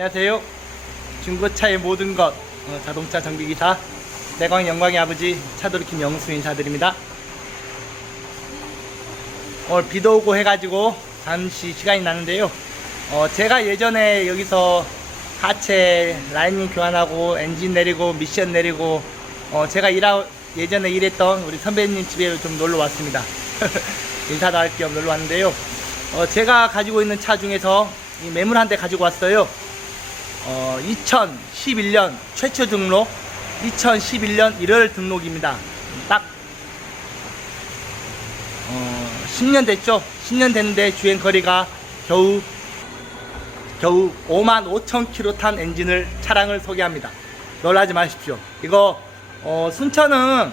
안녕하세요. 중고차의 모든 것 어, 자동차 정비기사 내광 영광의 아버지 차도리 김영수 인사드립니다. 오늘 비도 오고 해가지고 잠시 시간이 나는데요. 어, 제가 예전에 여기서 하체 라이닝 교환하고 엔진 내리고 미션 내리고 어, 제가 일하 예전에 일했던 우리 선배님 집에 좀 놀러 왔습니다. 인사도 할 겸 놀러 왔는데요. 어, 제가 가지고 있는 차 중에서 이 매물 한 대 가지고 왔어요. 어, 2011년 최초 등록, 2011년 1월 등록입니다. 딱 어, 10년 됐죠? 10년 됐는데 주행 거리가 겨우 겨우 5만 5천 킬로 탄 엔진을 차량을 소개합니다. 놀라지 마십시오. 이거 어, 순천은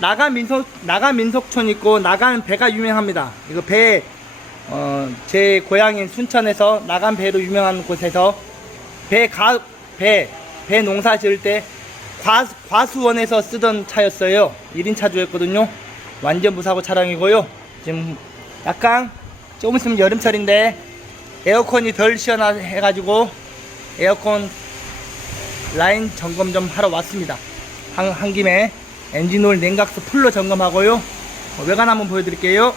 나간 민속 나간 민속촌 있고 나간 배가 유명합니다. 이거 배 어, 제 고향인 순천에서 나간 배로 유명한 곳에서 배 가 배 배 농사 지을 때 과, 과수원에서 쓰던 차였어요. 1인 차주였거든요. 완전 무사고 차량이고요. 지금 약간 조금 있으면 여름철인데 에어컨이 덜 시원해가지고 에어컨 라인 점검 좀 하러 왔습니다. 한, 한 김에 엔진오일 냉각수 풀로 점검하고요. 어, 외관 한번 보여드릴게요.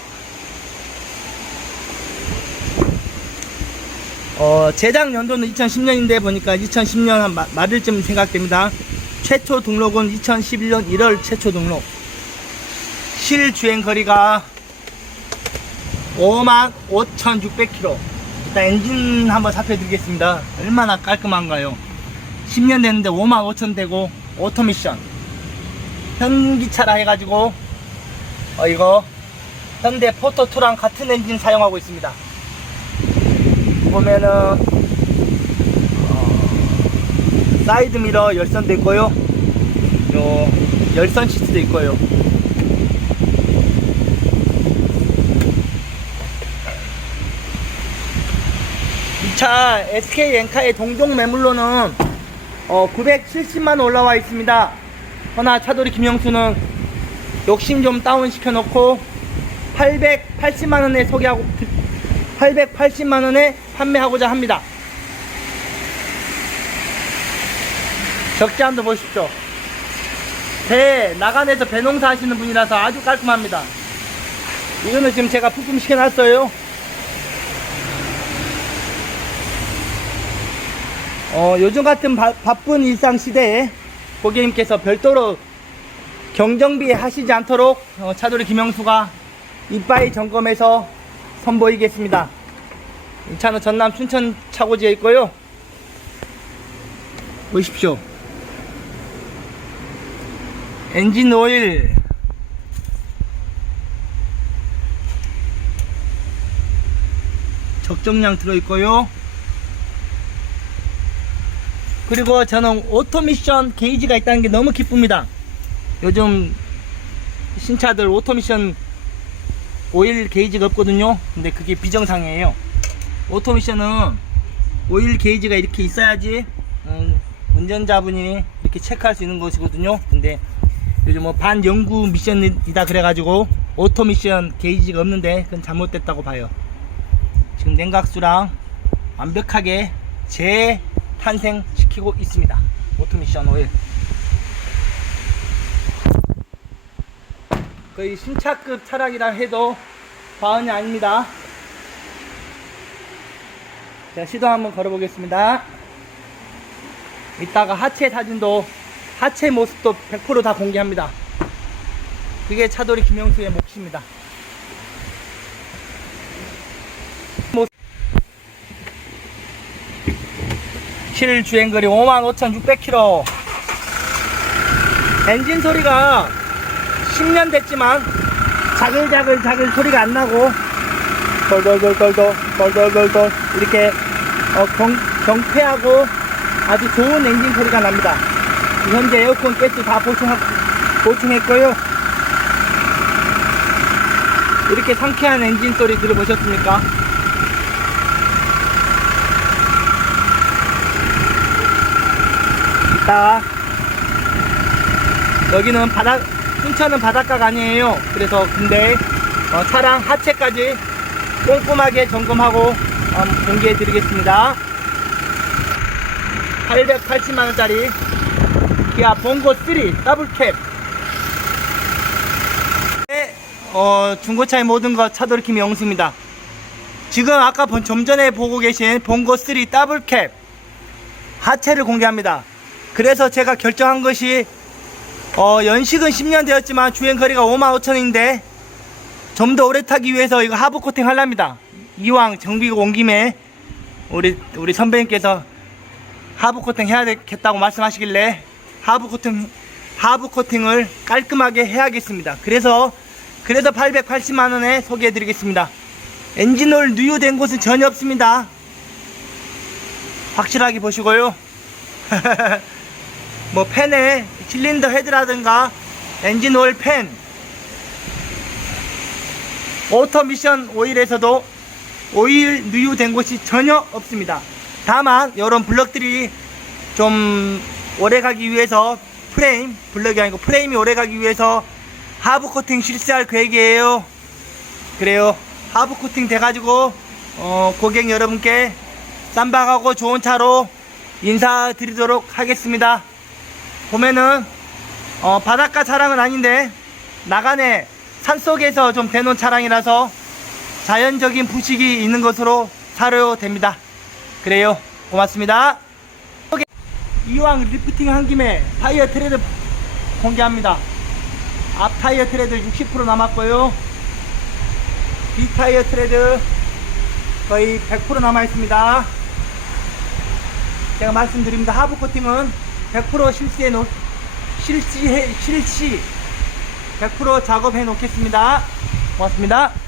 어, 제작 연도는 2010년인데 보니까 2010년 한 마- 말일쯤 생각됩니다. 최초 등록은 2011년 1월 최초 등록. 실 주행 거리가 5만 5,600km. 일단 엔진 한번 살펴드리겠습니다. 얼마나 깔끔한가요? 10년 됐는데 5만 5천 되고 오토미션. 현기차라 해가지고 어, 이거 현대 포토2랑 같은 엔진 사용하고 있습니다. 보면은 어, 사이드 미러 열선도 있고요. 요 열선 시트도 있고요. 이 차 SK 엔카의 동종 매물로는 어, 970만 올라와 있습니다. 허나 차돌이 김영수는 욕심 좀 다운 시켜놓고 880만 원에 소개하고 880만 원에 판매하고자 합니다. 적재함도 보십시오. 배 나간에서 배 농사 하시는 분이라서 아주 깔끔합니다. 이거는 지금 제가 부품 시켜 놨어요. 어, 요즘 같은 바, 바쁜 일상 시대에 고객님께서 별도로 경정비 하시지 않도록 어, 차돌이 김영수가 이빠이 점검해서 선보이겠습니다. 이 차는 전남 춘천 차고지에 있고요. 보십시오. 엔진 오일 적정량 들어있고요. 그리고 저는 오토미션 게이지가 있다는 게 너무 기쁩니다. 요즘 신차들 오토미션 오일 게이지가 없거든요. 근데 그게 비정상이에요. 오토미션은 오일 게이지가 이렇게 있어야지 음, 운전자분이 이렇게 체크할 수 있는 것이거든요. 근데 요즘 뭐 반영구 미션이다 그래가지고 오토미션 게이지가 없는데 그건 잘못됐다고 봐요. 지금 냉각수랑 완벽하게 재탄생시키고 있습니다. 오토미션 오일. 거의 신차급 차량이라 해도 과언이 아닙니다. 자, 시동 한번 걸어보겠습니다. 이따가 하체 사진도, 하체 모습도 100%다 공개합니다. 그게 차돌이 김영수의 몫입니다. 모- 실 주행거리 55,600km. 엔진 소리가 10년 됐지만 자글자글 자글 소리가 안 나고 돌돌돌돌돌 돌돌돌돌 이렇게 어, 경, 경쾌하고 아주 좋은 엔진 소리가 납니다. 현재 에어컨 가스 다 보충, 보충했고요. 이렇게 상쾌한 엔진 소리 들어보셨습니까? 이따 여기는 바닥 순천은 바닷가가 아니에요 그래서 근데 어, 차량 하체까지 꼼꼼하게 점검하고 어, 공개해 드리겠습니다. 880만원짜리 기아 봉고 3 더블캡. 네, 어, 중고차의 모든 것 차돌킴 영수입니다. 지금 아까 본- 좀 전에 보고 계신 봉고 3 더블캡 하체를 공개합니다. 그래서 제가 결정한 것이 어, 연식은 10년 되었지만 주행거리가 5만 5천인데 좀 더 오래 타기 위해서 이거 하부 코팅 하랍니다. 이왕 정비가 온 김에 우리 우리 선배님께서 하부 코팅 해야 되겠다고 말씀하시길래 하부 코팅 하부 코팅을 깔끔하게 해야겠습니다. 그래서 그래서 880만 원에 소개해 드리겠습니다. 엔진오일 누유된 곳은 전혀 없습니다. 확실하게 보시고요. 뭐 팬에 실린더 헤드라든가 엔진 오일 팬 오토 미션 오일에서도 오일 누유된 곳이 전혀 없습니다. 다만 이런 블럭들이 좀 오래 가기 위해서 프레임 블럭이 아니고 프레임이 오래 가기 위해서 하부 코팅 실시할 계획이에요. 그래요. 하부 코팅 돼가지고 어, 고객 여러분께 쌈박하고 좋은 차로 인사드리도록 하겠습니다. 보면은 어, 바닷가 차량은 아닌데 나간에 산속에서 좀 대놓은 차량이라서 자연적인 부식이 있는 것으로 사료됩니다. 그래요. 고맙습니다. 이왕 리프팅 한 김에 타이어 트레드 공개합니다. 앞 타이어 트레드 60% 남았고요. 뒤 타이어 트레드 거의 100% 남아 있습니다. 제가 말씀드립니다. 하부 코팅은 100% 실시해 놓 실시해 실시 100% 작업해 놓겠습니다. 고맙습니다.